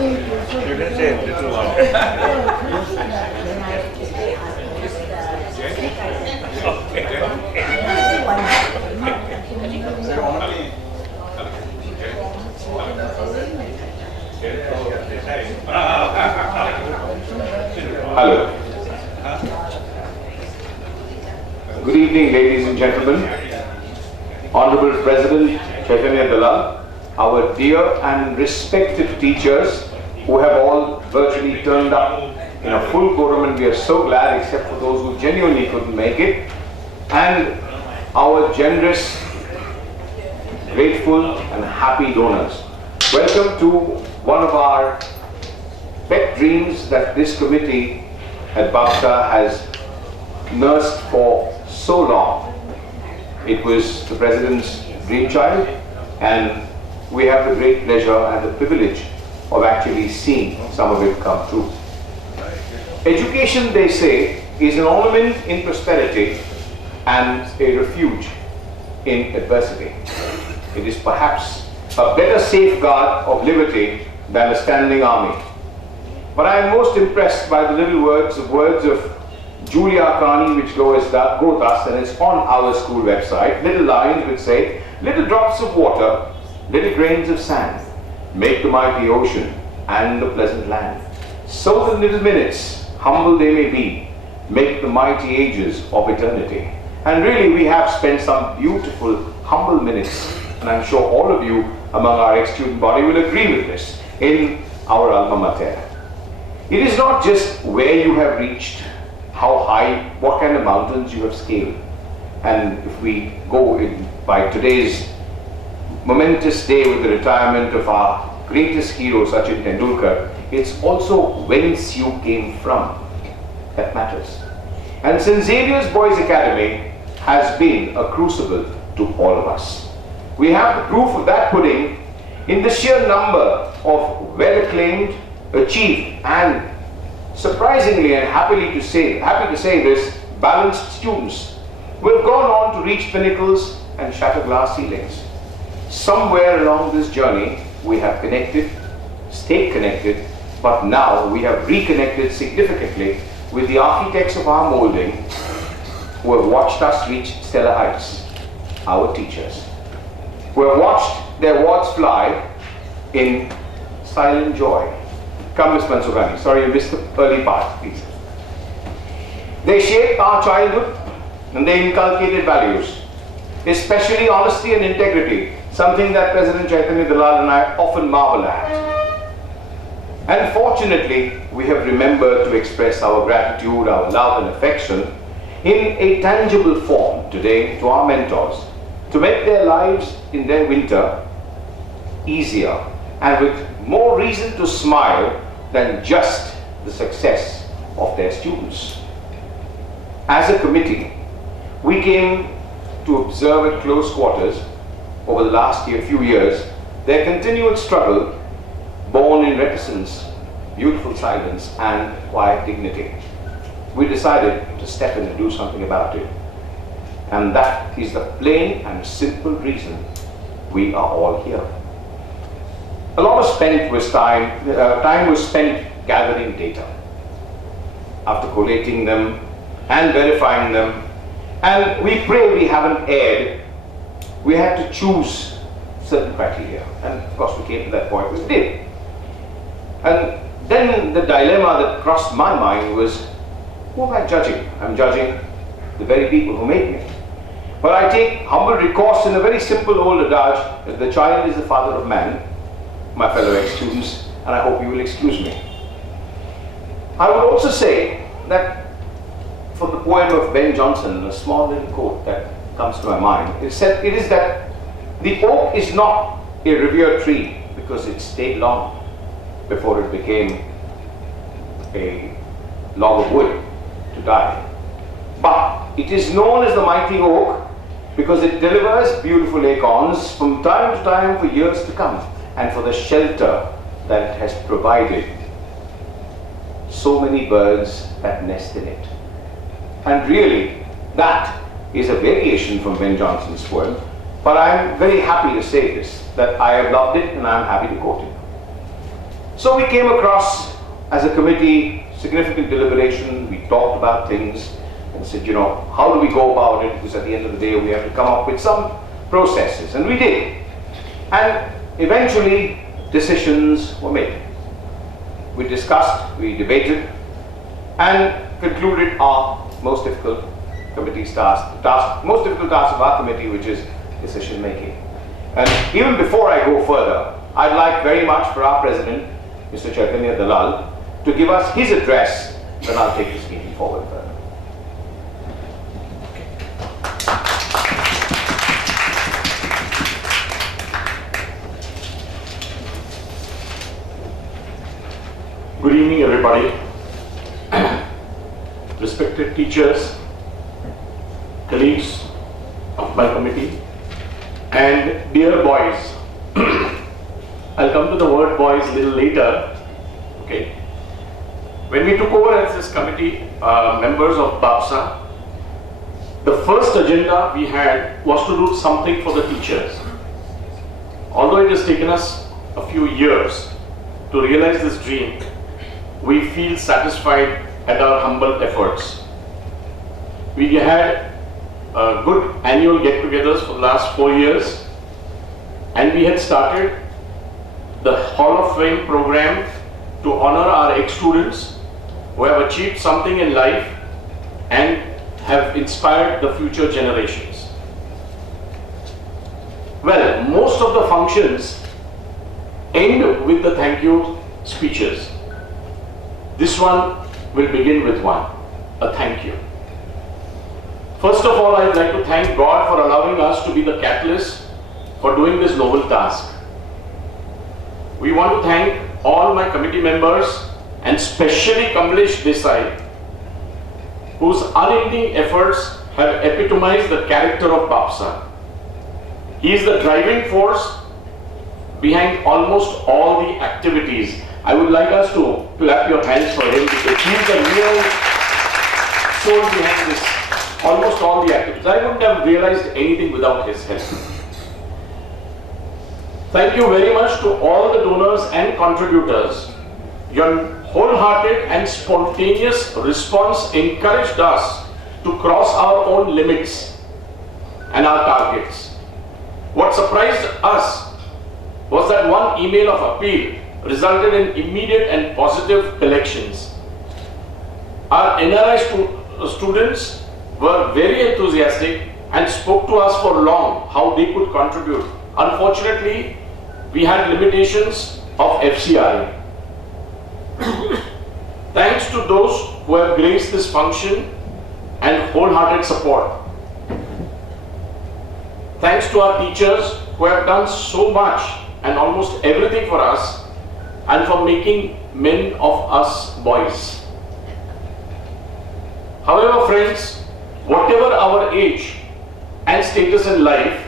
You can say it a little louder. Hello. Good evening, ladies and gentlemen. Honorable President St.Xavier, our dear and respected teachers who have all virtually turned up in a full quorum, and we are so glad, except for those who genuinely couldn't make it, and our generous, grateful and happy donors. Welcome to one of our pet dreams that this committee at Bapsa has nursed for so long. It was the President's dream child, and we have the great pleasure and the privilege of actually seeing some of it come true. Education, they say, is an ornament in prosperity and a refuge in adversity. It is perhaps a better safeguard of liberty than a standing army. But I am most impressed by the little words of Julia Carney, which go thus, and it's on our school website. Little lines which say, little drops of water, little grains of sand, make the mighty ocean and the pleasant land. So the little minutes, humble they may be, make the mighty ages of eternity. And really we have spent some beautiful, humble minutes, and I'm sure all of you among our ex-student body will agree with this, in our alma mater. It is not just where you have reached, how high, what kind of mountains you have scaled. And if we go in by today's momentous day with the retirement of our greatest hero, Sachin Tendulkar, it's also whence you came from that matters. And St.Xavier's Boys Academy has been a crucible to all of us. We have the proof of that pudding in the sheer number of well-acclaimed, achieved, and surprisingly and happy to say this, balanced students who have gone on to reach pinnacles and shatter glass ceilings. Somewhere along this journey we have connected, stayed connected, but now we have reconnected significantly with the architects of our molding who have watched us reach stellar heights, our teachers, who have watched their wards fly in silent joy. Come, Ms. Mansugani. Sorry, you missed the early part, please. They shaped our childhood and they inculcated values, especially honesty and integrity, something that President Chaitanya Dalal and I often marvel at. And fortunately, we have remembered to express our gratitude, our love and affection in a tangible form today to our mentors, to make their lives in their winter easier and with more reason to smile than just the success of their students. As a committee, we came to observe at close quarters over the last few years their continual struggle, born in reticence, beautiful silence, and quiet dignity. We decided to step in and do something about it. And that is the plain and simple reason we are all here. A lot of time was spent gathering data. After collating them and verifying them, and we pray we haven't erred, we had to choose certain criteria. And of course we came to that point, we did. And then the dilemma that crossed my mind was, who am I judging? I'm judging the very people who made me. But I take humble recourse in a very simple old adage that the child is the father of man, my fellow ex-students, and I hope you will excuse me. I would also say that for the poem of Ben Jonson, a small little quote that comes to my mind, it is that the oak is not a revered tree because it stayed long before it became a log of wood to die. But it is known as the mighty oak because it delivers beautiful acorns from time to time for years to come, and for the shelter that it has provided so many birds that nest in it. And really, that is a variation from Ben Jonson's poem, but I'm very happy to say this, that I have loved it and I'm happy to quote it. So we came across, as a committee, significant deliberation. We talked about things and said, you know, how do we go about it? Because at the end of the day, we have to come up with some processes. And we did. And eventually, decisions were made. We discussed, we debated, and concluded our most difficult committee's most difficult task of our committee, which is decision making. And even before I go further, I'd like very much for our president, Mr. Chaitanya Dalal, to give us his address, then I'll take this meeting forward further. Good evening, everybody. Respected teachers, colleagues of my committee, and dear boys. I'll come to the word boys a little later. Okay. When we took over as this committee, members of Bapsa, the first agenda we had was to do something for the teachers. Although it has taken us a few years to realize this dream, we feel satisfied at our humble efforts. We had good annual get-togethers for the last 4 years, and we had started the Hall of Fame program to honor our ex-students who have achieved something in life and have inspired the future generations. Well, most of the functions end with the thank you speeches. This one will begin with a thank you. First of all, I'd like to thank God for allowing us to be the catalyst for doing this noble task. We want to thank all my committee members and especially Kamlesh Desai, whose unending efforts have epitomized the character of Bapsa. He is the driving force behind almost all the activities. I would like us to clap your hands for him because he is the real soul behind this, almost all the activities. I wouldn't have realized anything without his help. Thank you very much to all the donors and contributors. Your wholehearted and spontaneous response encouraged us to cross our own limits and our targets. What surprised us was that one email of appeal resulted in immediate and positive collections. Our NRI students were very enthusiastic and spoke to us for long how they could contribute. Unfortunately, we had limitations of FCRA. Thanks to those who have graced this function and wholehearted support. Thanks to our teachers who have done so much and almost everything for us and for making men of us boys. However, friends, whatever our age and status in life,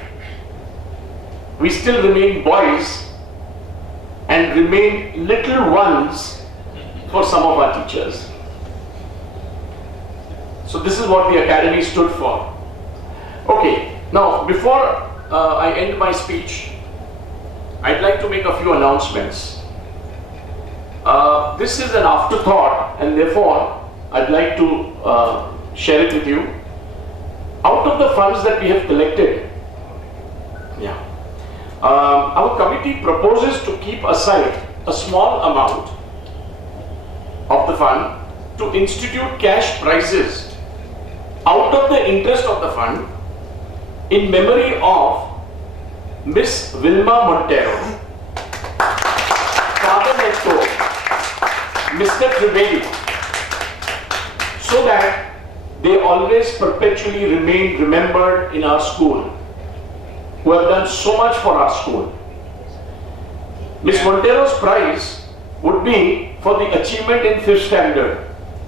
we still remain boys and remain little ones for some of our teachers. So this is what the Academy stood for. Okay, now before I end my speech, I'd like to make a few announcements. This is an afterthought and therefore I'd like to share it with you. Out of the funds that we have collected, our committee proposes to keep aside a small amount of the fund to institute cash prizes out of the interest of the fund in memory of Miss Vilma Montero, Father Necto, Mr. Trivedi, so that they always perpetually remain remembered in our school, who have done so much for our school. Miss Montero's prize would be for the achievement in 5th standard.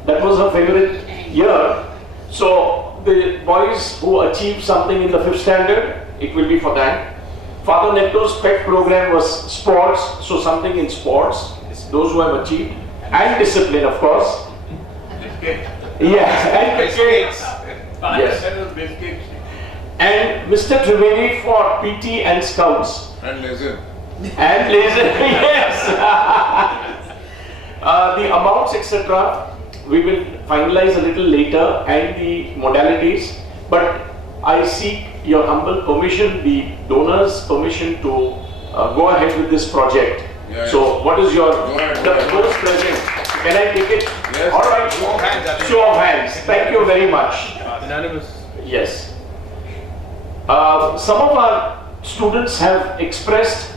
That was her favorite year. So the boys who achieved something in the 5th standard, it will be for that. Father Necto's pet program was sports, so something in sports, it's those who have achieved, and discipline, of course. Yes, and biscuits. Yes. And Mr. Trivedi for PT and Scouts. And laser. And laser, yes. The amounts, etc., we will finalize a little later, and the modalities. But I seek your humble permission, the donors' permission to go ahead with this project. Yeah, So, what is your Those present? Can I take it? Yes. All right. Show of hands, I think. Show of hands. Thank you very much. Unanimous. Yes. Some of our students have expressed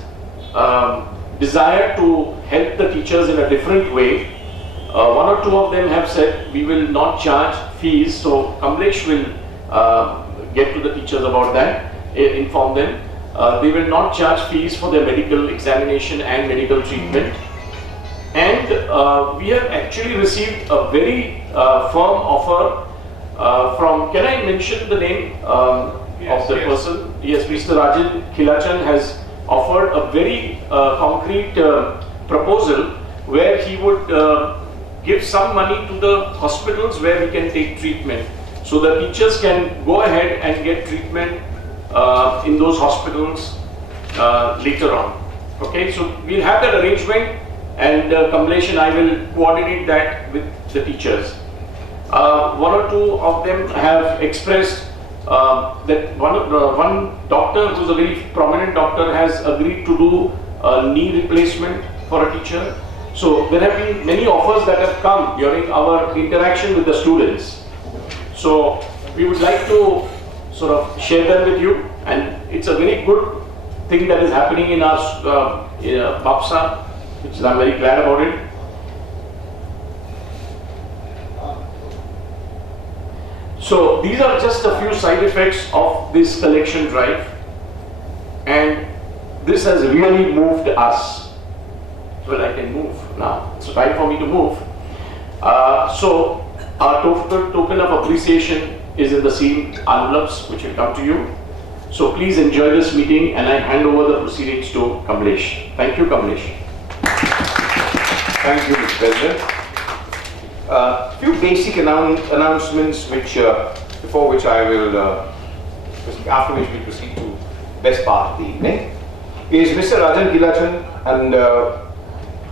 desire to help the teachers in a different way. One or two of them have said we will not charge fees, so Kamlesh will get to the teachers about that, inform them. They will not charge fees for their medical examination and medical treatment. And we have actually received a very firm offer from, can I mention the name of the person? Yes, Mr. Rajan Khilachan has offered a very concrete proposal where he would give some money to the hospitals where we can take treatment. So the teachers can go ahead and get treatment in those hospitals later on. Okay, so we'll have that arrangement, and Kamlesh and I will coordinate that with the teachers. One or two of them have expressed that one doctor, who's a very prominent doctor, has agreed to do a knee replacement for a teacher. So there have been many offers that have come during our interaction with the students. So we would like to sort of share them with you, and it's a very good thing that is happening in our Bapsa, which I'm very glad about it. So these are just a few side effects of this collection drive, and this has really moved us. Well, I can move now. It's time for me to move. So our token of appreciation is in the sealed envelopes, which will come to you. So please enjoy this meeting, and I hand over the proceedings to Kamlesh. Thank you, Kamlesh. Thank you, Mr. President. Few basic announcements, which before which I will, after which we proceed to best part of the evening, is Mr. Rajan Khilachan and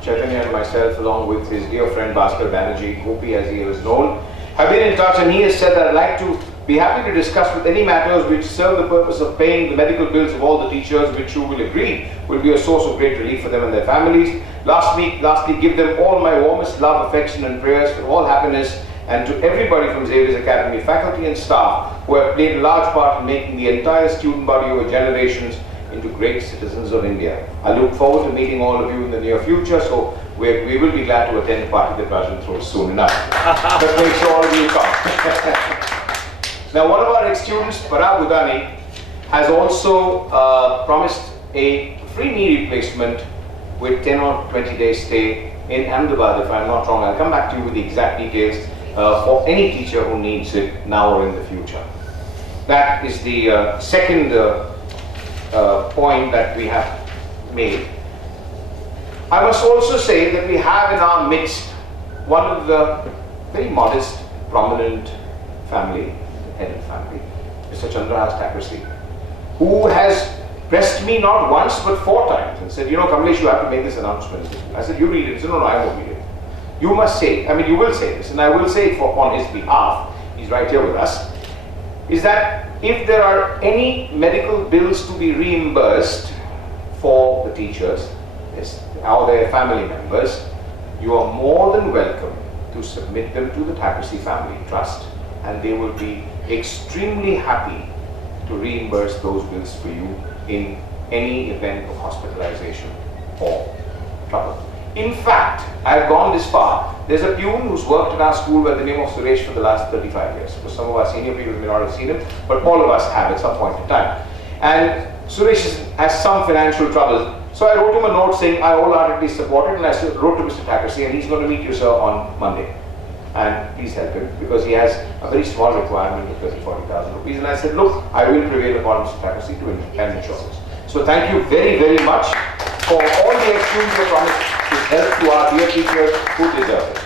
Chaitanya and myself, along with his dear friend Bhaskar Banerjee, Gopi as he is known, have been in touch, and he has said that I'd like to be happy to discuss with any matters which serve the purpose of paying the medical bills of all the teachers, which you will agree will be a source of great relief for them and their families. Lastly, give them all my warmest love, affection and prayers for all happiness, and to everybody from Xavier's Academy, faculty and staff, who have played a large part in making the entire student body over generations into great citizens of India. I look forward to meeting all of you in the near future, so we will be glad to attend the party that Rajan throws soon enough. But make sure all of you come. Now, one of our ex-students, Parag Udani, has also promised a free knee replacement with 10 or 20 days stay in Ahmedabad, if I'm not wrong. I'll come back to you with the exact details for any teacher who needs it now or in the future. That is the second point that we have made. I must also say that we have in our midst one of the very modest, prominent family, head of family, Mr. Chandrahas Thackeray, who has pressed me not once but 4 times and said, you know, Kamlesh, you have to make this announcement. I said, you read it. He said, no, I won't read it. You must say it. I mean, you will say this, and I will say it on his behalf. He's right here with us. Is that if there are any medical bills to be reimbursed for the teachers or their family members, you are more than welcome to submit them to the Thackeray Family Trust, and they will be extremely happy to reimburse those bills for you in any event of hospitalization or trouble. In fact, I have gone this far. There's a pune who's worked in our school by the name of Suresh for the last 35 years. So some of our senior people may not have seen him, but all of us have at some point in time. And Suresh has some financial trouble. So I wrote him a note saying I wholeheartedly support it, and I wrote to Mr. Thackeray, and he's going to meet you, sir, on Monday. And please help him, because he has a very small requirement of 30,000-40,000 rupees. And I said, look, I will prevail upon Mr. Thackeray to ensure this. So thank you very, very much for all the ex-students who promised to help to our dear teachers who deserve it.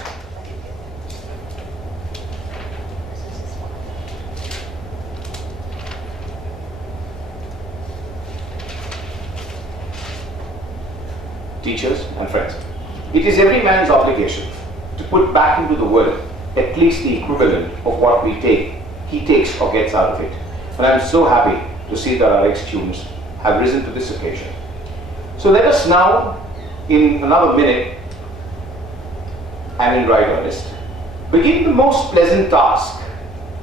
Teachers and friends, it is every man's obligation to put back into the world at least the equivalent of what he takes or gets out of it. And I'm so happy to see that our ex-students have risen to this occasion. So let us now, in another minute, and in right earnest, begin the most pleasant task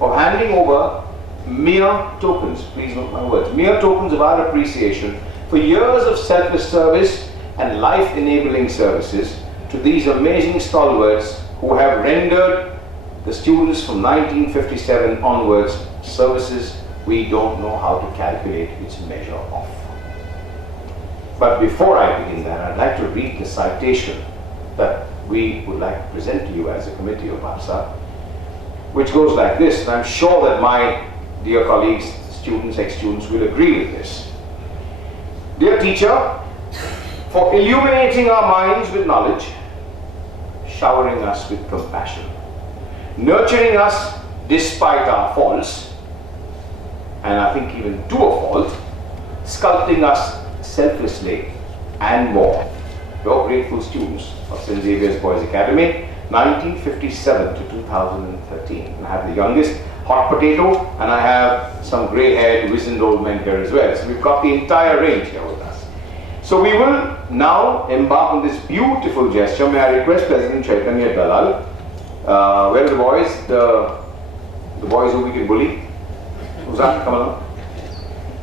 of handing over mere tokens, please note my words, mere tokens of our appreciation for years of selfless service and life-enabling services to these amazing stalwarts who have rendered the students from 1957 onwards services we don't know how to calculate its measure of. But before I begin that, I'd like to read the citation that we would like to present to you as a committee of Bapsa, which goes like this, and I'm sure that my dear colleagues, students, ex-students will agree with this. Dear teacher, for illuminating our minds with knowledge, showering us with compassion, nurturing us despite our faults, and I think even to a fault, sculpting us selflessly and more. Your grateful students of St.Xavier's Boys Academy, 1957 to 2013. And I have the youngest hot potato, and I have some grey-haired, wizened old men here as well. So we've got the entire range here with us. So we will now embark on this beautiful gesture. May I request President Chaitanya Dalal, where are the boys? The boys who we can bully? Uzan, come along.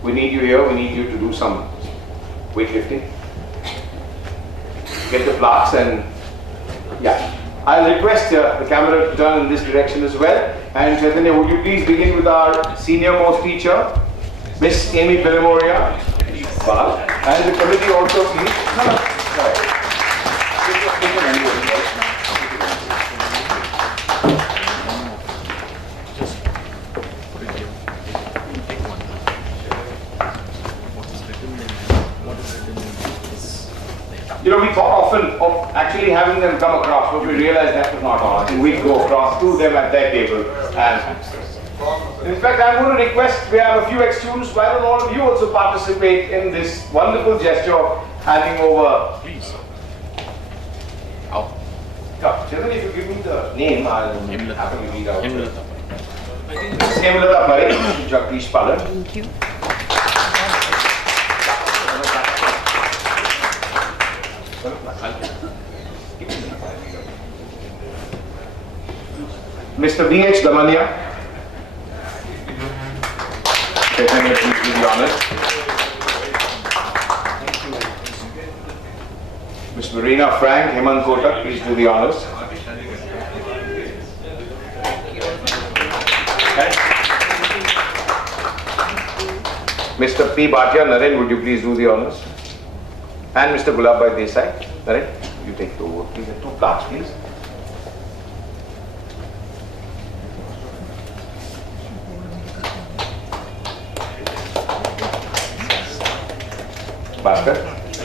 We need you here. We need you to do some weightlifting. Get the plaques and yeah. I'll request the camera to turn in this direction as well. And Chaitanya, would you please begin with our senior most teacher, Miss Amy Benemoria. And the committee also, please. You know, we thought often of actually having them come across, but we realized that was not on. I think we'd go across to them at their table. And in fact, I'm going to request, we have a few ex-students, why don't all of you also participate in this wonderful gesture of handing over. Please. Oh. Yeah, Chaitanya, if you give me the name, I'll happily read out. Hemlata Bhai, Jagdish Palan. Thank you. Mr. V.H. Damania. Chaitanya, please do the honors. Ms. Marina Frank, Hemant Kotak, please do the honors. Mr. P. Bhatia, Naren, would you please do the honors? And Mr. Gulabhai Desai. Naren, you take the vote, please. 2 plaques, please. Bhaskar,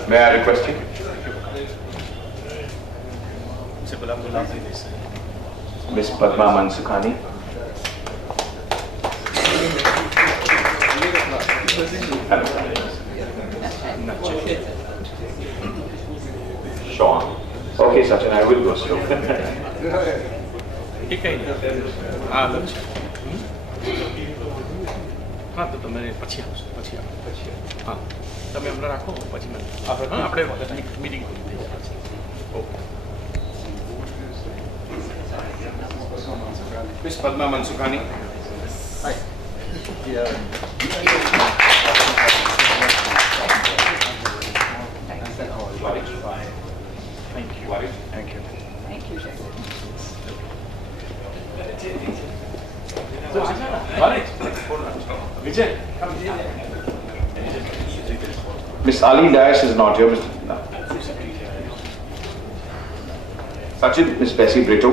may I request you? Miss Padma Mansukhani. Sean. Okay, Sachin, I will go slow. Miss Padma Mansukhani. Hi. Thank you. Thank you. Thank you, Vijay, come here. Miss Ali Dash is not here. No. Sachin, Miss Bessie Brito.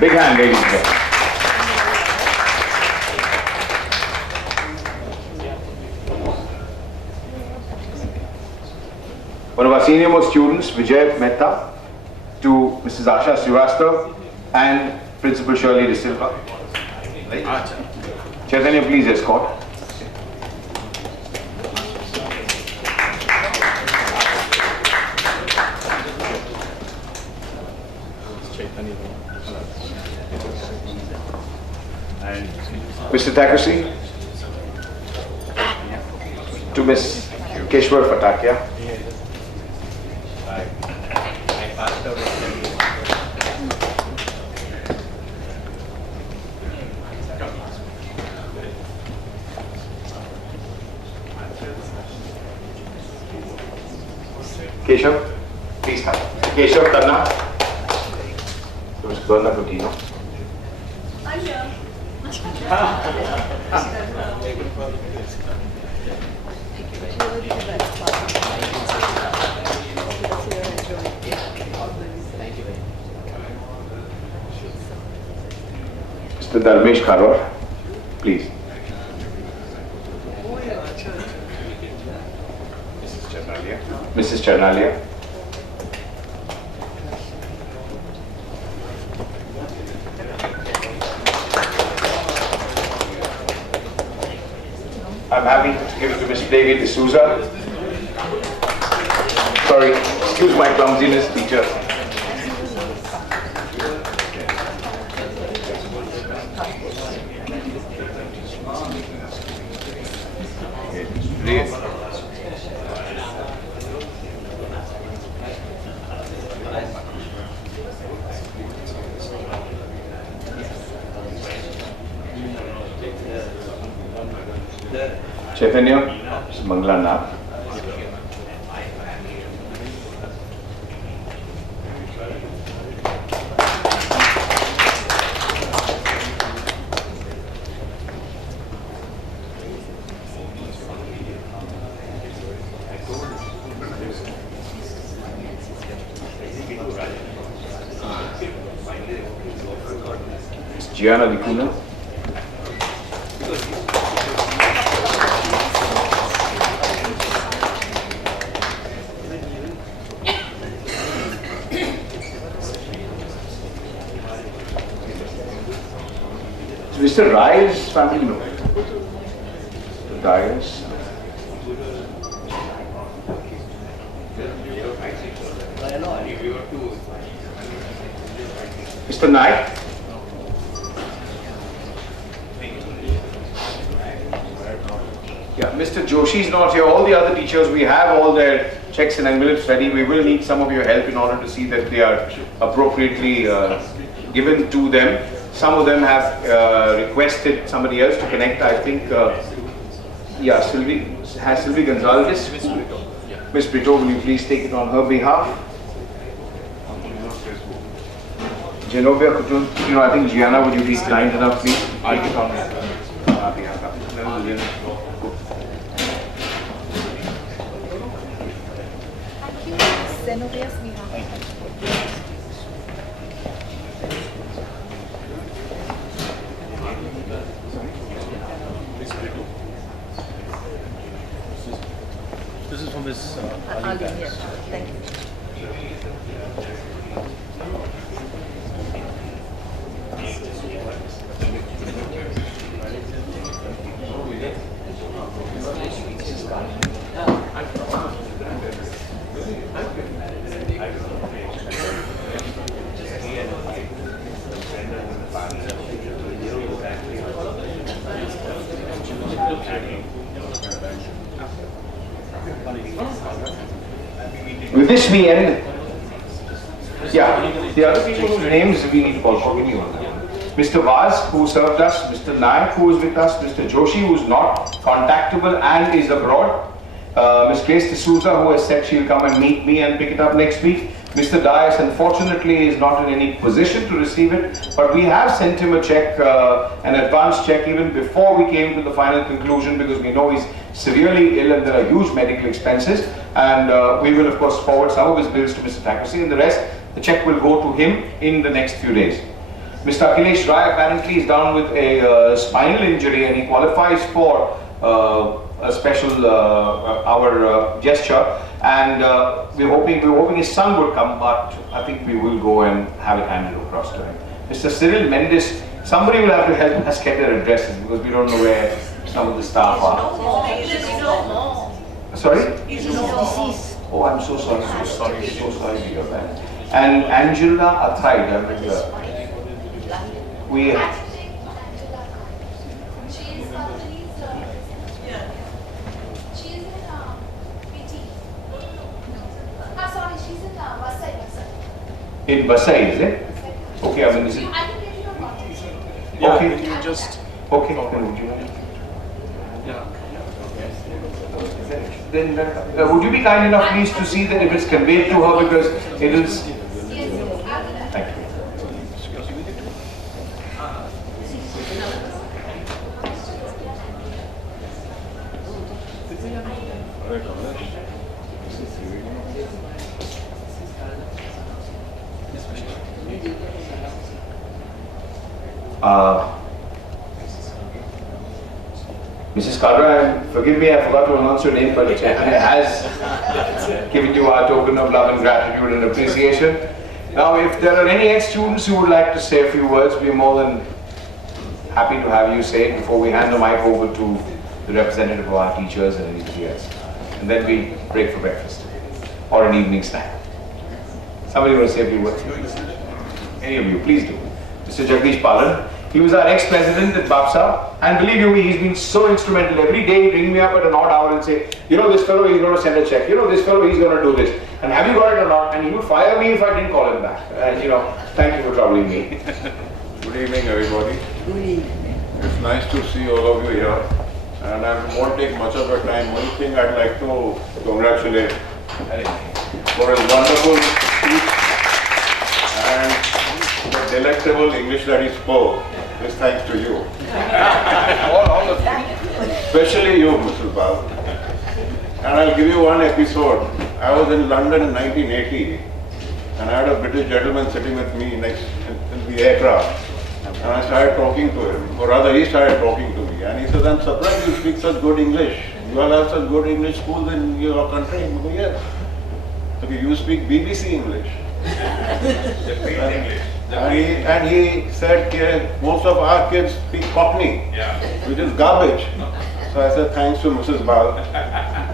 Big hand, ladies and gentlemen. One of our senior most students, Vijay Mehta, to Mrs. Asha Srivastav and Principal Shirley De Silva. Chaitanya, please escort. Mr. Thakursi, to Ms. Keshwar Patakia. I passed out Keshav, please come. Keshav Tanna. Donna Coutinho. Mr. Dharmesh Karwar, please. Mrs. Charnalia. I'm happy to give it to Ms. David D'Souza. Sorry, excuse my clumsiness, teacher. Chaitanya Manglana. Gianna Vicuna. Mr. Rai's family note. Rai's. Mr. Naik. Yeah, Mr. Joshi is not here. All the other teachers, we have all their checks and envelopes ready. We will need some of your help in order to see that they are appropriately given to them. Some of them have requested somebody else to connect. I think, yeah, Sylvie Gonzalez. Miss Brito, will you please take it on her behalf? Genovia, you know, I think Gianna, would you be kind enough, please? Take it on her behalf. Zenobia's behalf. This is from Miss Ali, yes. Thank you. With this we end. Yeah, the other people whose names we need to call for. Mr. Vaz, who served us, Mr. Nayak, who is with us, Mr. Joshi, who is not contactable and is abroad, Ms. Grace D'Souza, who has said she'll come and meet me and pick it up next week. Mr. Dias, unfortunately, is not in any position to receive it, but we have sent him a check, an advance check, even before we came to the final conclusion, because we know he's severely ill and there are huge medical expenses. And we will, of course, forward some of his bills to Mr. Thakursi, and the rest, the check will go to him in the next few days. Mr. Akhilesh Rai apparently is down with a spinal injury, and he qualifies for a special our gesture, and we're hoping his son would come, but I think we will go and have it handed across to him. Mr. Cyril Mendes, somebody will have to help us get their addresses, because we don't know where some of the staff are. Sorry? Oh, I'm so sorry, so sorry to hear that. And Angela Athaid, we In Vasai, is it? Okay, I mean, is it? Yeah, Okay. you just... Okay, then would you? Yeah. Then would you be kind enough, please, to see that if it's conveyed to her, because it is. Thank you. Mrs. Kadra, forgive me, I forgot to announce your name, but it has given you our token of love and gratitude and appreciation. Now, if there are any ex-students who would like to say a few words, we're more than happy to have you say it before we hand the mic over to the representative of our teachers and anybody else. And then we break for breakfast or an evening snack. Somebody want to say a few words? Any of you, please do. Mr. Jagdish Palan. He was our ex-president at Bapsa, and believe you me, he's been so instrumental. Every day he'd ring me up at an odd hour and say, you know, this fellow, he's going to send a check. You know, this fellow, he's going to do this. And have you got it or not? And he would fire me if I didn't call him back. And you know, thank you for troubling me. Good evening, everybody. Good evening. It's nice to see all of you here. And I won't take much of your time. One thing I'd like to congratulate for a wonderful speech and the delectable English that he spoke. Is thanks to you. all of you. Especially you, Mrs. Bal. And I'll give you one episode. I was in London in 1980 and I had a British gentleman sitting with me next in the aircraft. And I started talking to him, or rather he started talking to me. And he says, I'm surprised you speak such good English. You all have such good English schools in your country. I go, yes. Okay, you speak BBC English. And he said, most of our kids speak Cockney, which is garbage. So I said, thanks to Mrs. Bal,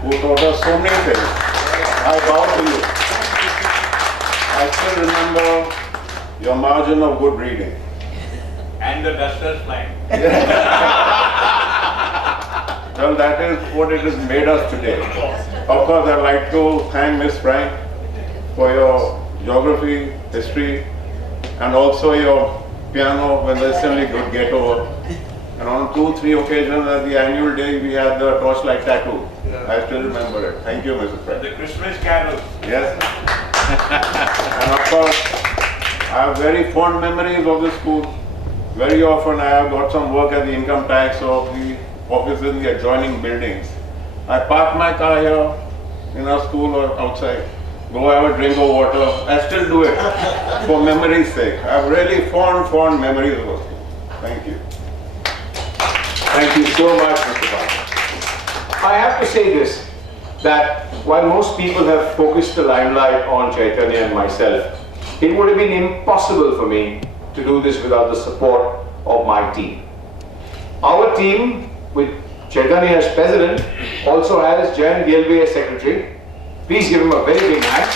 who taught us so many things. I bow to you. I still remember your margin of good reading. And the duster's flying. Well, that is what it has made us today. Of course, I'd like to thank Miss Frank for your geography, history, and also your piano when the assembly could get over. And on 2-3 occasions at the annual day, we had the torchlight tattoo. I still remember it. Thank you, Mrs. Frank. The Christmas carol. Yes. And of course, I have very fond memories of the school. Very often I have got some work at the income tax of the offices in the adjoining buildings. I park my car here in our school or outside, go have a drink of water. I still do it for memory's sake. I have really fond memories of our school. Thank you. Thank you so much, Mr. Bal. I have to say this, that while most people have focused the limelight on Chaitanya and myself, it would have been impossible for me to do this without the support of my team. Our team, with Chaitanya as president, also has Jayan Gilby as secretary. Please give him a very big hand.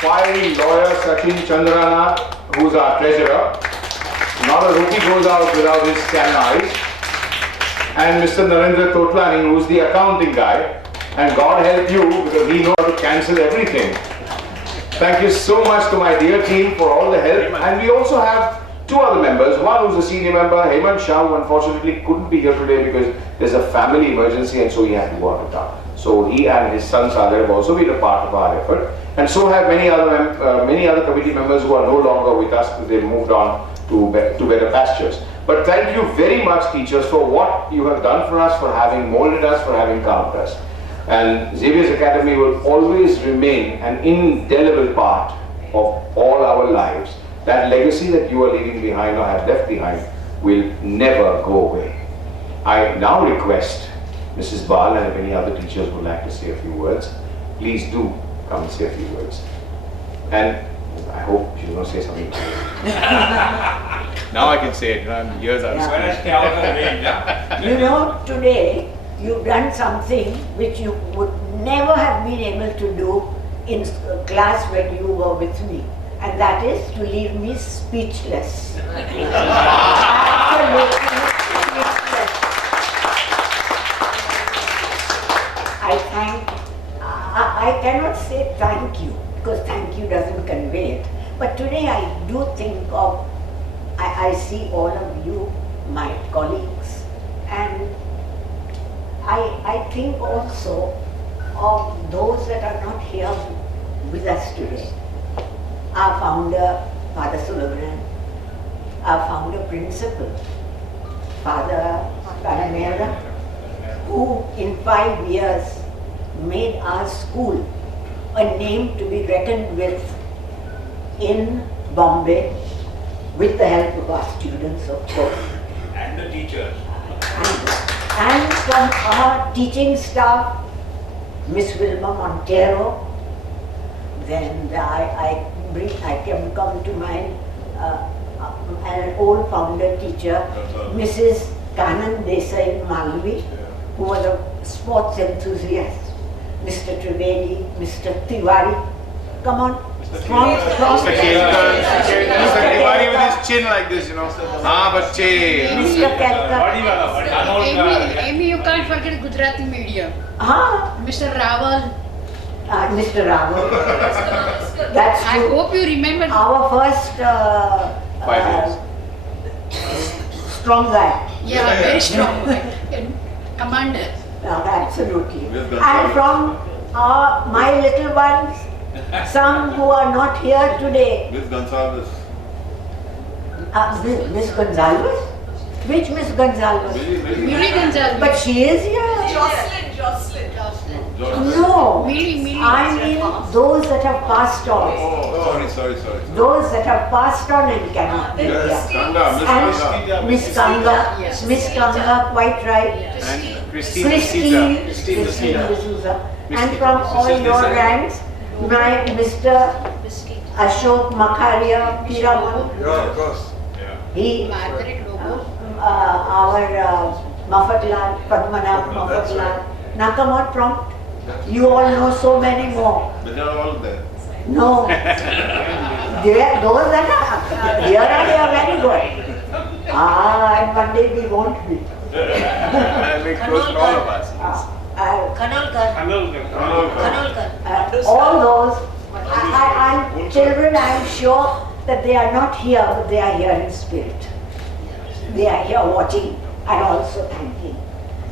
Fiery lawyer Sachin Chandrana, who's our treasurer. Not a rupee goes out without his scanner eyes. And Mr. Narendra Totlani, who's the accounting guy. And God help you, because he knows how to cancel everything. Thank you so much to my dear team for all the help. And we also have two other members. One who's a senior member, Hemant Shah, who unfortunately couldn't be here today because there's a family emergency and so he had to go out of town. So he and his son Sagar have also been a part of our effort. And so have many other committee members who are no longer with us because they've moved on to better pastures. But thank you very much, teachers, for what you have done for us, for having molded us, for having calmed us. And Xavier's Academy will always remain an indelible part of all our lives. That legacy that you are leaving behind or have left behind will never go away. I now request Mrs. Bal, and if any other teachers would like to say a few words, please do come and say a few words. And I hope she's going to say something. Now I can say it, I'm years out. You know, today you've done something which you would never have been able to do in class when you were with me. And that is to leave me speechless. Absolutely speechless. I cannot say thank you. because thank you doesn't convey it. But today I do think of, I see all of you, my colleagues, and I think also of those that are not here with us today. Our founder, Father Sullivan, our founder principal, Father Paramera, who in 5 years made our school a name to be reckoned with in Bombay, with the help of our students, of course. And the teachers. And from our teaching staff, Miss Wilma Montero, then I can come to mind an old founder teacher, Mrs. Kanan Desai Malvi, who was a sports enthusiast, Mr. Trivedi, Mr. Tiwari. Come on. From Mr. Tiwari with his chin like this, you know. Ah, bache. Mr. Kelkar. Amy, you can't forget Gujarati media. Mr. Raval. That's I true. hope you remember. Our first 5 years. strong guy. Yeah, very strong. Commander. Absolutely. Miss Gonzalez. And from my little ones, some who are not here today. Miss Gonzalez. Miss Gonzalez? Which Miss Gonzalez? Mili Gonzalez. But she is here. Jocelyn. No. Mili. I mean those that have passed on. Oh, sorry. Those that have passed on and cannot be here. Kanga, Miss Kanga. And Miss Kanga. Yes. Miss Kanga, quite right. And Christine Christine D'Souza. And from all your ranks, my Mr. Ashok Makharia Piramal. Yeah, of course. He, Margaret Lobo. our Mafatlal, Padmanabh Mafatlal. Now come on, prompt. You all know so many more. They are all there. No. Those that are here they are very good. And one day we won't be. That makes close to all of us. All those, and children, I am sure that they are not here, but they are here in spirit. They are here watching and also thanking.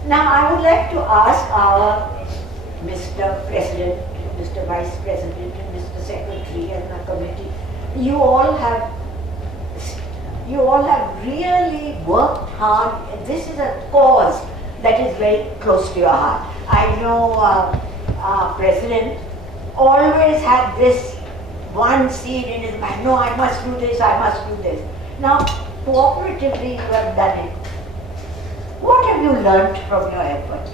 Now I would like to ask our Mr. President, Mr. Vice President and Mr. Secretary and the committee, you all have really worked hard. This is a cause that is very close to your heart. I know our President always had this one seed in his mind, no, I must do this, I must do this. Now, cooperatively you have done it. What have you learnt from your effort?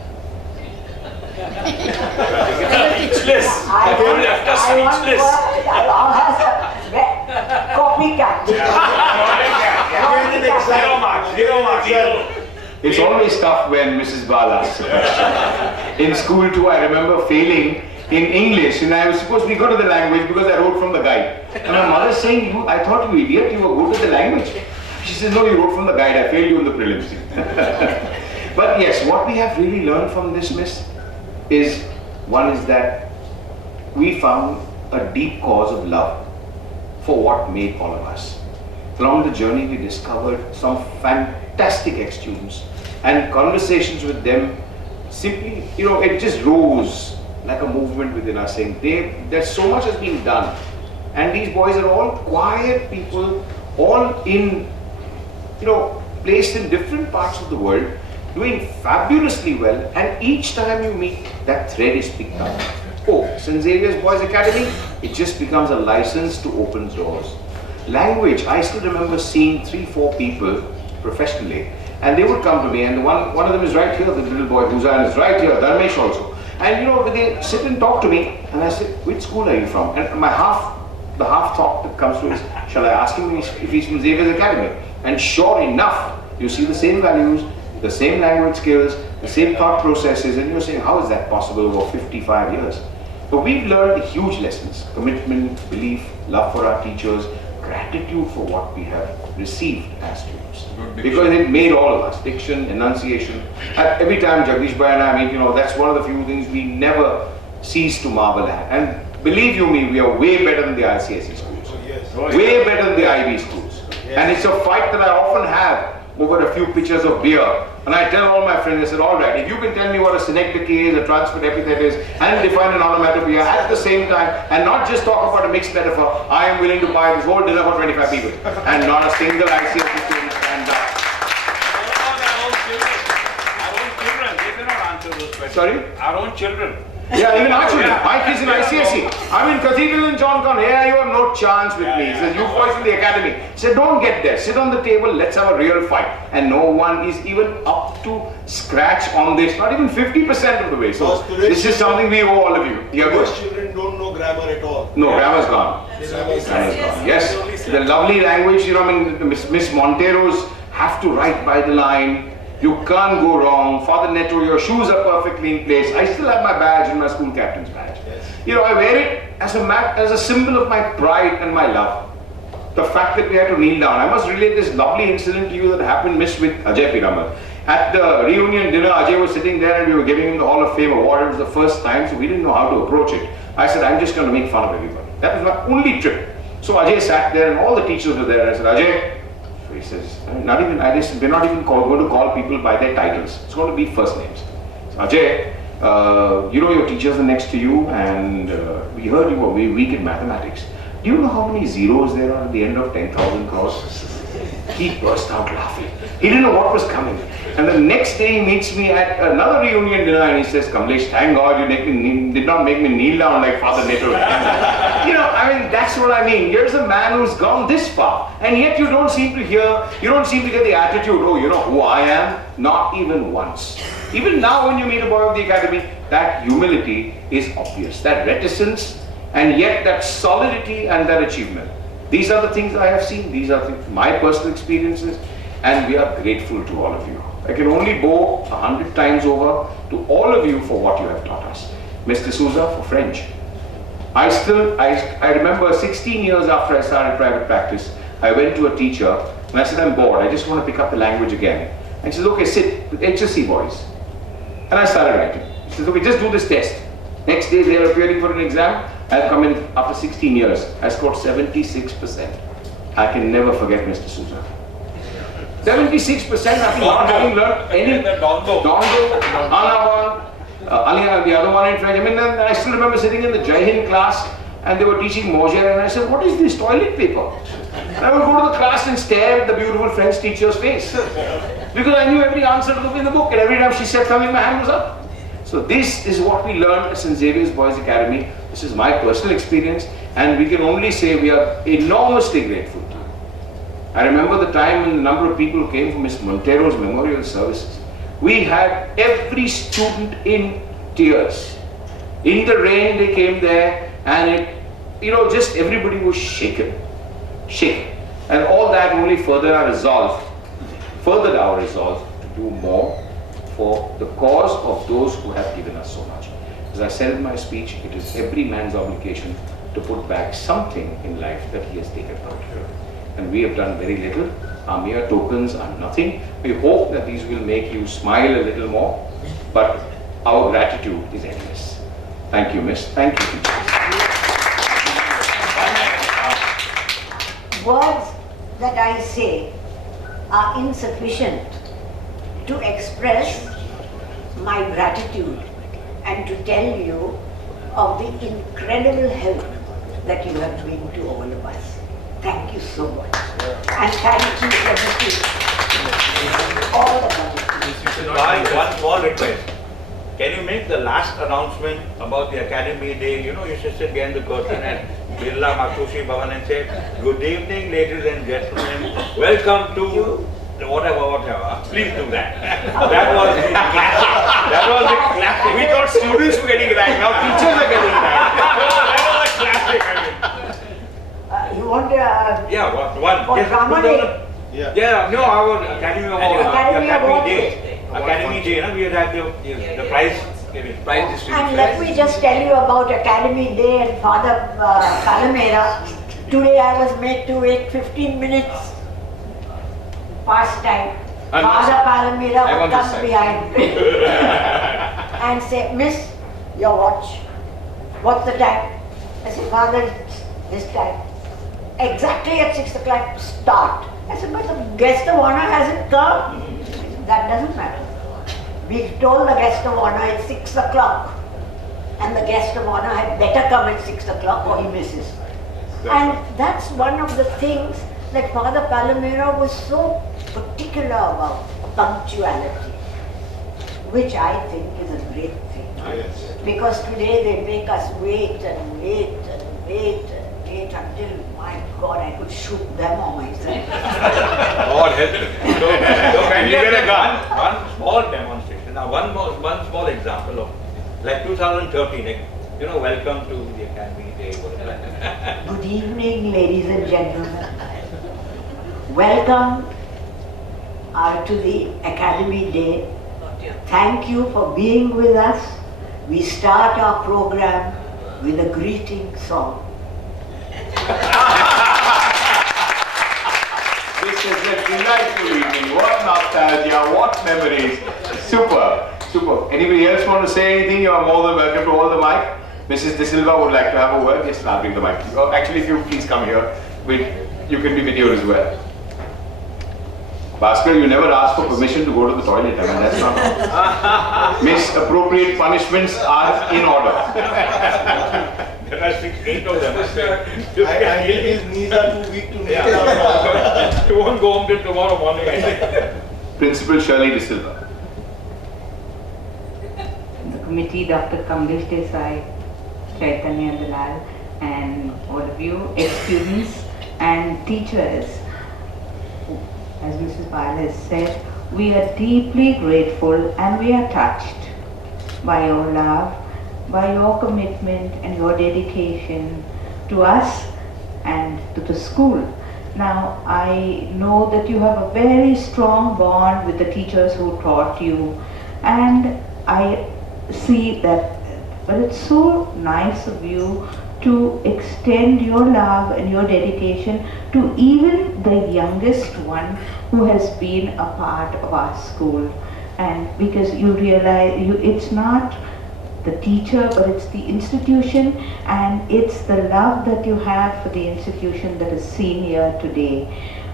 Speechless. I They were left us speechless. Copycat. Zero mark. It's always tough when Mrs. Bala asks a question. In school too, I remember failing in English, and I was supposed to be good at the language because I wrote from the guide. And my mother saying, I thought you idiot, you were good at the language. She says, no, you wrote from the guide, I failed you in the prelims. But yes, what we have really learned from this, miss, is one is that we found a deep cause of love for what made all of us. Along the journey, we discovered some fantastic ex-students, and conversations with them simply, it just rose like a movement within us, saying there's so much has been done, and these boys are all quiet people, all in, placed in different parts of the world, doing fabulously well, and each time you meet, that thread is picked up. Oh, St. Xavier's Boys Academy, it just becomes a license to open doors. Language, I still remember seeing 3-4 people professionally, and they would come to me, and one of them is right here, the little boy Huzan is right here, Dharmesh also. And they sit and talk to me, and I said, which school are you from? And the half thought that comes to is, shall I ask him if he's from Xavier's Academy? And sure enough, you see the same values, the same language skills, the same thought processes, and you're saying, how is that possible over 55 years? But we've learned huge lessons: commitment, belief, love for our teachers, gratitude for what we have received as students. Because it made all of us, diction, enunciation. Every time Jagdish Bhai and I meet, that's one of the few things we never cease to marvel at. And believe you me, we are way better than the ICSE schools. Way better than the IB schools. And it's a fight that I often have over a few pitchers of beer. And I tell all my friends, I said, all right, if you can tell me what a synecdoche is, a transferred epithet is, and define an onomatopoeia at the same time, and not just talk about a mixed metaphor, I am willing to buy this whole dinner for 25 people. And not a single ICSE student stands up. Our own children, they cannot answer those questions. Sorry? Our own children. Yeah, even actually, my kids in ICSE. I'm in Cathedral and John Con. Hey, you have no chance with me. He says, you boys in the academy. He said, don't get there. Sit on the table. Let's have a real fight. And no one is even up to scratch on this. Not even 50% of the way. So this is something we owe all of you. Yeah, Most children don't know grammar at all. no, grammar's gone. Grammar's gone. Yes, the lovely language. You know, I mean, Miss Montero's have to write by the line. You can't go wrong. Father Neto, your shoes are perfectly in place. I still have my badge and my school captain's badge. Yes. You know, I wear it as a symbol of my pride and my love. The fact that we had to kneel down. I must relate this lovely incident to you that happened, Miss, with Ajay Piramal. At the reunion dinner, Ajay was sitting there and we were giving him the Hall of Fame award. It was the first time, so we didn't know how to approach it. I said, I'm just going to make fun of everybody. That was my only trip. So Ajay sat there and all the teachers were there. I said, Ajay, so he says, we're not even going to call people by their titles. It's going to be first names. So Ajay, you know your teachers are next to you and we heard you were weak in mathematics. Do you know how many zeros there are at the end of 10,000 crores? He burst out laughing. He didn't know what was coming. And the next day he meets me at another reunion dinner and he says, Kamlesh, thank God you did not make me kneel down like Father Neto. You know, I mean, that's what I mean. Here's a man who's gone this far and yet you don't seem to get the attitude, oh, you know who I am? Not even once. Even now when you meet a boy of the academy, that humility is obvious. That reticence and yet that solidity and that achievement. These are the things I have seen. These are my personal experiences and we are grateful to all of you. I can only bow 100 times over to all of you for what you have taught us. Mr. Souza for French. I remember 16 years after I started private practice, I went to a teacher and I said, I'm bored, I just want to pick up the language again. And she says, okay, sit with HSC boys. And I started writing. She says, okay, just do this test. Next day they are appearing for an exam. I've come in after 16 years. I scored 76%. I can never forget Mr. Souza. 76% after not having learned any Dondo, Anavan, the other one in French. I mean, I still remember sitting in the Jai Hind class and they were teaching Mauger and I said, what is this toilet paper? And I would go to the class and stare at the beautiful French teacher's face. Because I knew every answer in the book and every time she said something, my hand was up. So this is what we learned at St. Xavier's Boys Academy. This is my personal experience and we can only say we are enormously grateful. I remember the time when the number of people who came for Miss Montero's memorial services. We had every student in tears. In the rain they came there and just everybody was shaken. And all that only furthered our resolve to do more for the cause of those who have given us so much. As I said in my speech, it is every man's obligation to put back something in life that he has taken out. And we have done very little. Our mere tokens are nothing. We hope that these will make you smile a little more, but our gratitude is endless. Thank you, Miss. Thank you, teachers. Words that I say are insufficient to express my gratitude and to tell you of the incredible help that you have been to all of us. Thank you so much. And thank you everything. All of us. One small request. Can you make the last announcement about the Academy Day? You know, you should sit behind the curtain at Birla Matushi Bhavan and say, good evening, ladies and gentlemen. Welcome to whatever. Please do that. That was the classic. That was the classic. We thought students were getting it right. Now teachers are getting it right. That was a classic. You want yeah, one. for drama day? Yeah, no, our Academy Award. Academy Award Day. Academy Day, no? We had the prize distribution. And let me just tell you about Academy Day and Father Palamera. Today I was made to wait 15 minutes past time. Father Palamera would come behind me and say, Miss, your watch. What's the time? I said, Father, it's this time. Exactly at 6 o'clock, start. I said, but the guest of honor hasn't come. That doesn't matter. We told the guest of honor it's 6 o'clock. And the guest of honor had better come at 6 o'clock or he misses. And that's one of the things that Father Palomero was so particular about, punctuality, which I think is a great thing. Yes. Because today they make us wait and wait and wait and wait until, my God, I could shoot them or myself. God help you. So can you get one small demonstration? Now, one small example of, like 2013, like, welcome to the Academy Day. Good evening, ladies and gentlemen. Welcome to the Academy Day. Thank you for being with us. We start our program with a greeting song. This is a delightful evening. What nostalgia, what memories. Super, super. Anybody else want to say anything? You are more than welcome to hold the mic. Mrs. De Silva would like to have a word. Yes, I'll bring the mic. Oh, actually, if you please come here, you can be videoed as well. Bhaskar, you never asked for permission to go to the toilet. I mean, that's not... Misappropriate punishments are in order. There are 8 of them. I his knees are too weak to make it out. You won't go home till tomorrow morning, I think. Principal Shirley De Silva. The committee, Dr. Kamlesh Desai, Chaitanya Dalal, and all of you, ex-students and teachers. As Mrs. Pal has said, we are deeply grateful and we are touched by your love, by your commitment and your dedication to us and to the school. Now, I know that you have a very strong bond with the teachers who taught you, and I see that, but it's so nice of you to extend your love and your dedication to even the youngest one who has been a part of our school. And because you realize it's not the teacher, but it's the institution, and it's the love that you have for the institution that is seen here today.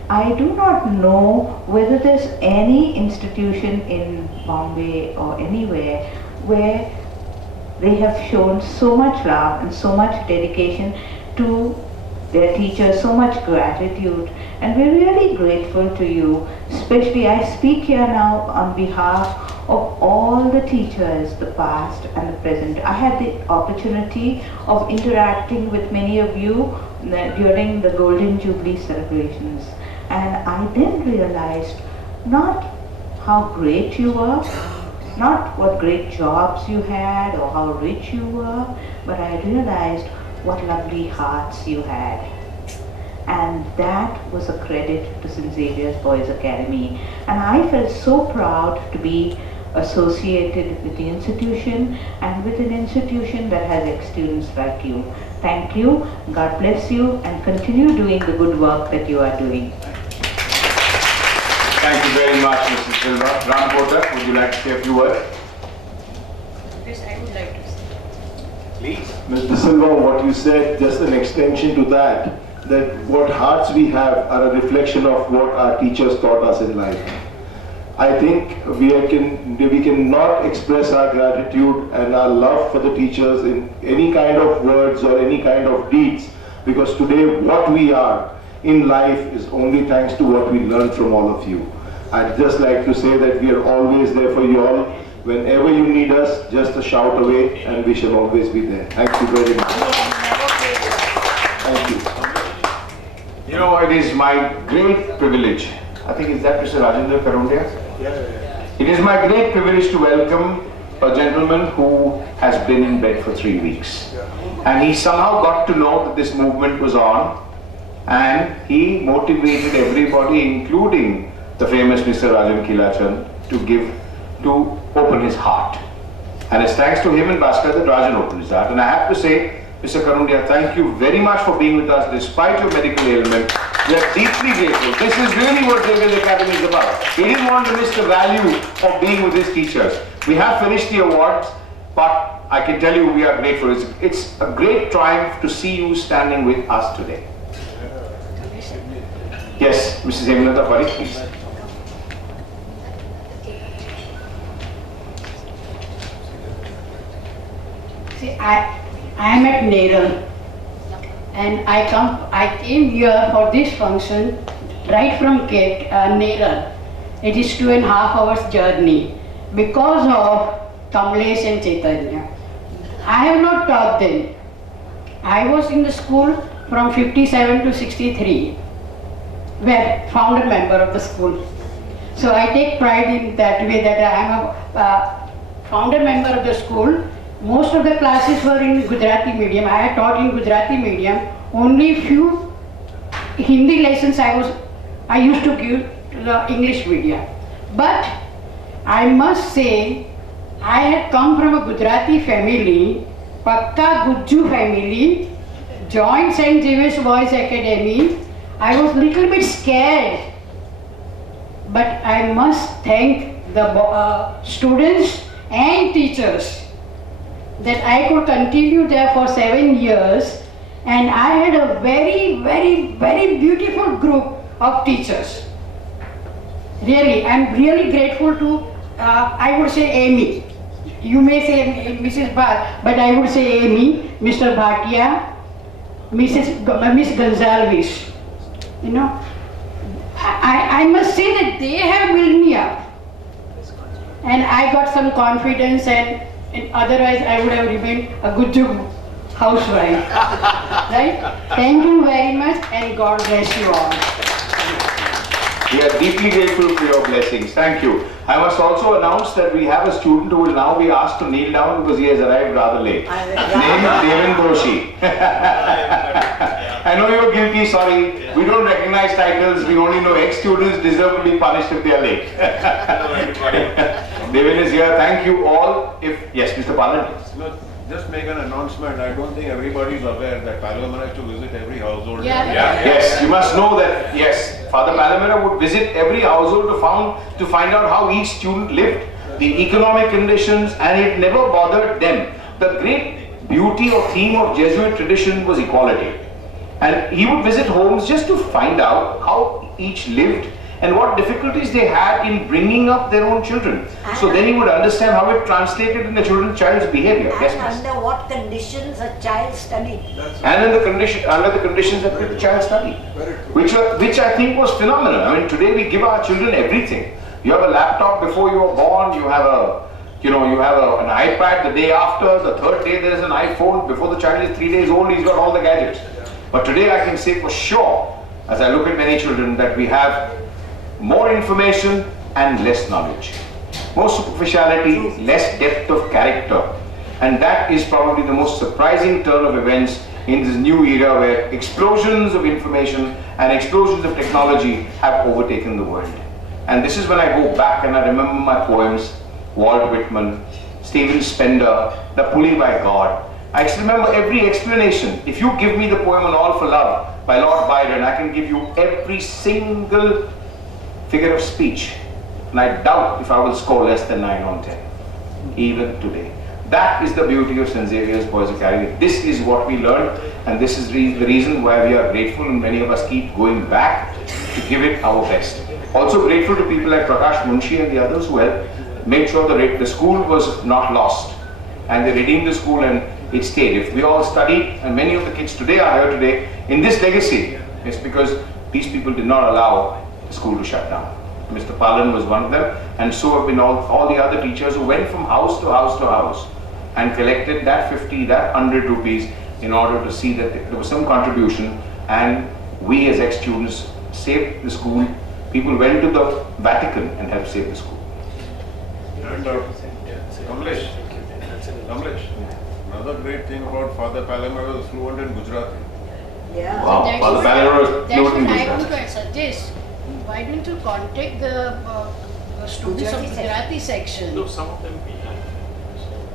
I do not know whether there's any institution in Bombay or anywhere where they have shown so much love and so much dedication to their teachers, so much gratitude, and we're really grateful to you. Especially, I speak here now on behalf of all the teachers, the past and the present. I had the opportunity of interacting with many of you during the Golden Jubilee celebrations, and I then realized not how great you were, not what great jobs you had or how rich you were, but I realized what lovely hearts you had. And that was a credit to St. Xavier's Boys Academy. And I felt so proud to be associated with the institution and with an institution that has ex-students like you. Thank you, God bless you, and continue doing the good work that you are doing. Thank you very much, Mrs. Silva. Ram Porter, would you like to say a few words? Yes, I would like to say. Please. Mr. Silva, what you said, just an extension to that what hearts we have are a reflection of what our teachers taught us in life. I think we cannot express our gratitude and our love for the teachers in any kind of words or any kind of deeds, because today what we are in life is only thanks to what we learned from all of you. I'd just like to say that we are always there for you all. Whenever you need us, just a shout away and we shall always be there. Thank you very much. Thank you. You know, it is my great privilege. I think is that Mr. Rajendra Karondia? Yeah. It is my great privilege to welcome a gentleman who has been in bed for 3 weeks. And he somehow got to know that this movement was on, and he motivated everybody, including the famous Mr. Rajan Kilachan, to open his heart. And it's thanks to him and Bhaskar that Rajan opened his heart. And I have to say, Mr. Karundia, thank you very much for being with us despite your medical ailment. We are deeply grateful. This is really what Xavier's Academy is about. He didn't want to miss the value of being with his teachers. We have finished the awards. but I can tell you we are grateful. It's a great triumph to see you standing with us today. Yes, Mrs. Hemalata Parikh, please. See, I am at Neral, and I came here for this function right from Neral. It is 2.5 hours journey because of Kamlesh and Chaitanya. I have not taught them. I was in the school from 57 to 63, where founder member of the school. So I take pride in that way that I am a founder member of the school. Most of the classes were in Gujarati medium. I had taught in Gujarati medium. Only few Hindi lessons I used to give the English medium. But I must say, I had come from a Gujarati family, Pakka Gujju family, joined St.Xavier's Boys Academy. I was little bit scared, but I must thank the students and teachers that I could continue there for 7 years, and I had a very, very, very beautiful group of teachers. Really, I'm really grateful to, I would say Amy. You may say Mrs. Bhatt, but I would say Amy, Mr. Bhatia, Miss Gonzalez. You know, I must say that they have built me up, and I got some confidence, and otherwise I would have remained a good housewife. Right? Thank you very much, and God bless you all. We are deeply grateful for your blessings. Thank you. I must also announce that we have a student who will now be asked to kneel down because he has arrived rather late. Name is Devin Doshi. I know you're guilty, sorry. We don't recognize titles. We only know ex-students deserve to be punished if they are late. Devin is here. Thank you all. Yes, Mr. Palan. Just make an announcement. I don't think everybody is aware that Palamara has to visit every household. Yes, you must know that, yes, Father Palamara would visit every household to find out how each student lived, the economic conditions, and it never bothered them. The great beauty or theme of Jesuit tradition was equality. And he would visit homes just to find out how each lived and what difficulties they had in bringing up their own children. So then he would understand how it translated in the child's behavior. And Yes, under what conditions a child studied. and in under the conditions that the child studied, which I think was phenomenal. I mean, today we give our children everything. You have a laptop before you were born. You have an iPad the day after. The third day there is an iPhone. Before the child is 3 days old, he's got all the gadgets. But today I can say for sure, as I look at many children, that we have more information and less knowledge, more superficiality, less depth of character, and that is probably the most surprising turn of events in this new era where explosions of information and explosions of technology have overtaken the world. And this is when I go back and I remember my poems, Walt Whitman, Stephen Spender, The Pulley by God. I remember every explanation. If you give me the poem On All for Love by Lord Byron, I can give you every single figure of speech, and I doubt if I will score less than 9 on 10, even today. That is the beauty of St. Xavier's Boys Academy. This is what we learned, and this is the reason why we are grateful, and many of us keep going back to give it our best. Also grateful to people like Prakash Munshi and the others who helped make sure the school was not lost, and they redeemed the school and it stayed. If we all studied, and many of the kids today are here today in this legacy, it's because these people did not allow the school to shut down. Mr. Palan was one of them, and so have been all the other teachers who went from house to house to house and collected that 50, that 100 rupees in order to see that there was some contribution, and we as ex-students saved the school. People went to the Vatican and helped save the school. And Kamlesh, another great thing about Father Palamara was fluent in Gujarati. Yeah. Wow, Father Palamara was fluent in That's what I Gujarati. want to suggest. Why don't you contact the students of Gujarati section? No, some of them we have.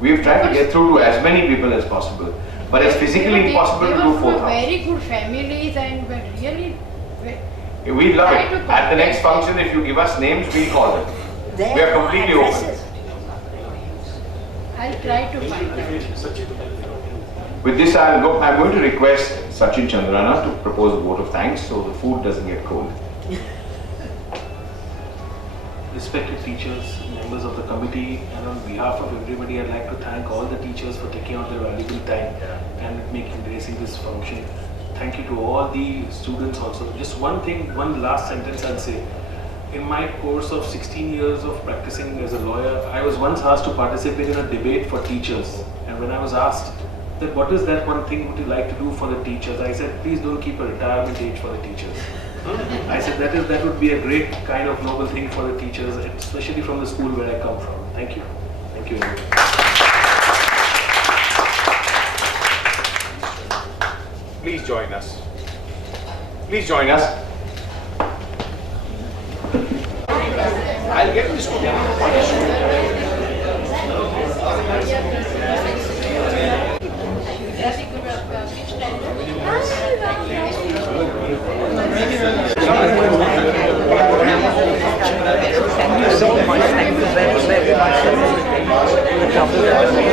We've tried to get through to as many people as possible, but it's physically impossible to do They were from 4,000. very good families and were really. We love Try it. to At the next contact function, if you give us names, we'll call them. There We are are completely addresses. open. I'll try to find out. With this, I'm going to request Sachin Chandrana to propose a vote of thanks so the food doesn't get cold. Respected teachers, members of the committee, and on behalf of everybody, I'd like to thank all the teachers for taking out their valuable time and gracing this function. Thank you to all the students also. Just one thing, one last sentence I'll say. In my course of 16 years of practicing as a lawyer, I was once asked to participate in a debate for teachers. And when I was asked that what is that one thing would you like to do for the teachers, I said, please don't keep a retirement age for the teachers. I said that would be a great kind of noble thing for the teachers, especially from the school where I come from. Thank you. Thank you very much. Please join us. Please join us. I'll get this to Thank you so much. Thank you very much.